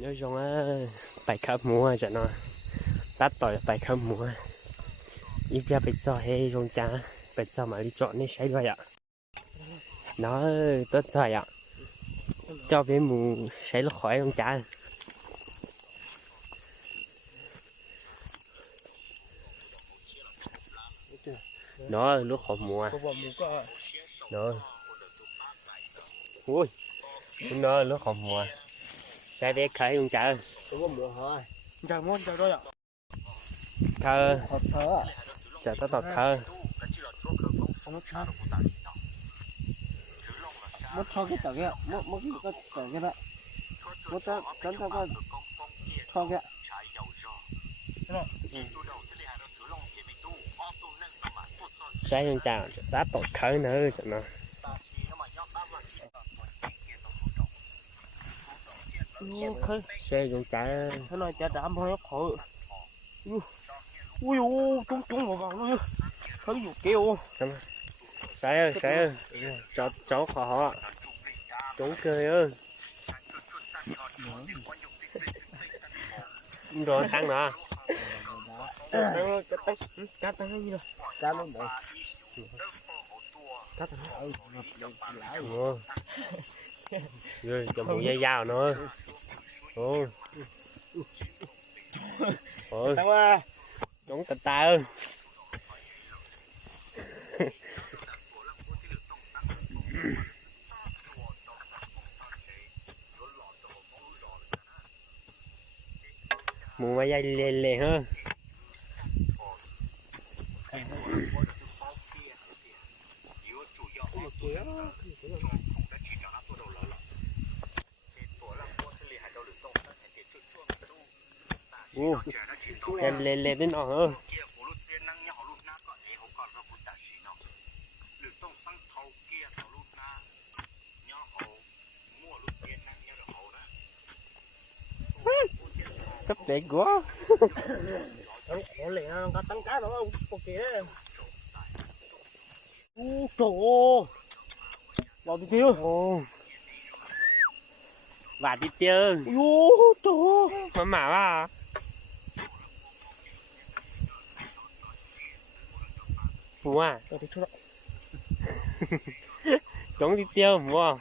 nhớ trong á bài khắp mua cho nó tắt tỏi bài khắp mua ít ra bài cho hay trong cha bài cho mà đi chọn nên sai rồi ạ nó tốt rồi ạ cho bé mù sẽ là khỏi trong cha nó lúc họ mùa có bò mù có nó ui nó lúc họ mùa sai bé khai trong cha có bò mù hả chào món chào đó ạ. Thơ. Chả tao tọt thơ. Mất cho. Cái tờ kia. Mất mất cái tờ kia đó. Mất cho cắn cho con cho kia. Trong cha đã tọt thơ nữa cho nó sai trong cha thế này chả đám hơi khổ ui ui chúng chúng vào vào luôn. Khơi dù kêu. Sai ơi sai ơi. Cho cháu khó họ. Chúng cười ơi. Rồi tăng nữa tăng cái tăng cá tăng như nào cá luôn đấy cá tăng Ồ. rồi cho một dây dao nữa ừ ừ tăng qua chống tình tà ơi. Mùa mai dây lè lè hơn. Hãy subscribe ô em lên lên đến nó hơn sắp đẹp quá. Nó lẹ có tấn cá đó không có kìa Ủa, trời ơi đi tiêu Bà tiêu Ủa, trời ơi. Mà mà bà à? Phù à vào đi chút đó chống đi tiêu mua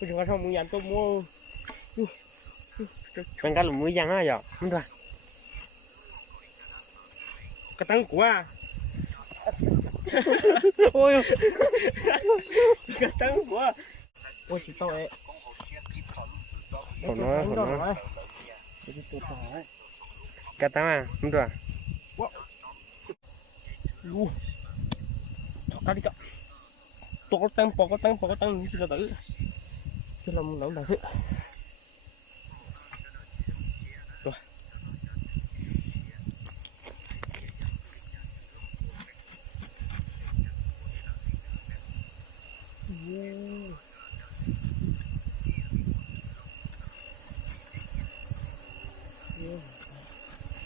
bây giờ sao muốn dàn tôi mua con cá lùm mũi răng á giờ không rồi. Cá tăng quá ôi. Cá tăng quá ôi chị ấy Còn nó- còn nó. cá tao à? Không rồi lu cá đi cậu to có tăng bò có tăng bò có tăng như là tử chứ làm nấu là thế rồi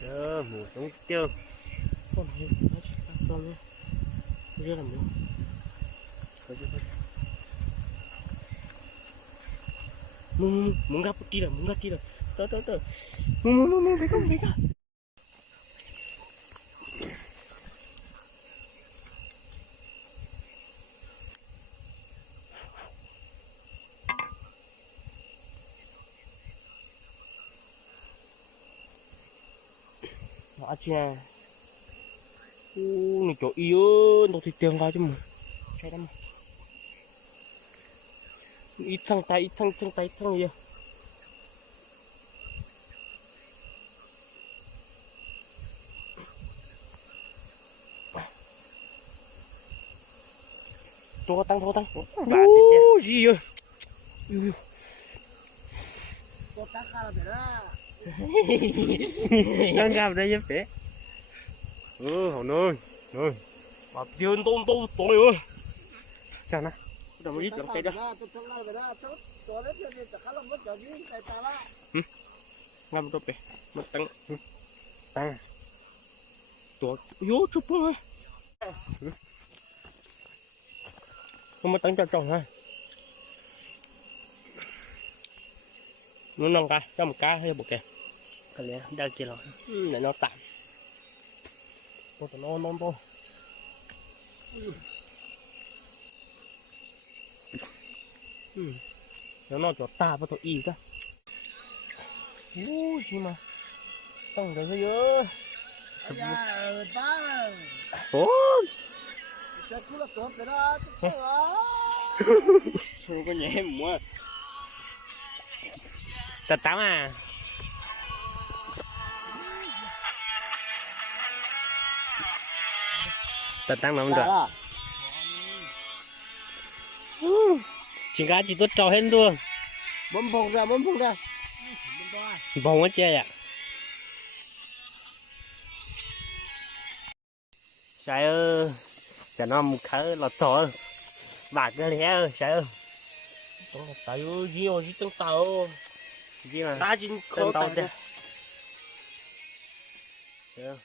Ờ, mù chống tiêu con này nó chỉ tăng con nữa riêng làm nữa muốn muốn gặp tí rồi muốn gặp tí rồi tới tới tới muốn muốn muốn muốn biết không biết không nó chưa u này chỗ yếu nó thì tiền vào chứ mà. Chạy lắm ít thằng tay ít thằng thằng tay ít thằng gì cho tăng cho tăng. Và đi tiêu Ô, gì vậy? Ui, con gặp đây giúp thế ừ hồn ơi ơi mà tiền tôm tôm tội ơi. Nó đâu mà ít lắm cái đó ngâm tôm bể mất tăng tăng tuổi yếu chụp ơi không mất tăng cho chồng ha muốn nâng cái cho một cái hay một cái cái này đang kia rồi ừ, để nó tạm tôi nó non to ừ. nó nó cho ta vào tôi y ra ui gì mà xong rồi thôi ơ ố không có nhẹ mua tao tắm à tao tắm lắm rồi. Chỉ cá chỉ tốt trò hết luôn. Bấm bông ra bấm bông ra. Bông quá chơi ạ. Trời ơi chả nó một khởi là trò bà cái lẽ ơi trời ơi. Tại ơi gì rồi chứ chân tàu. Gì mà ta chỉ tao tàu Trời ơi.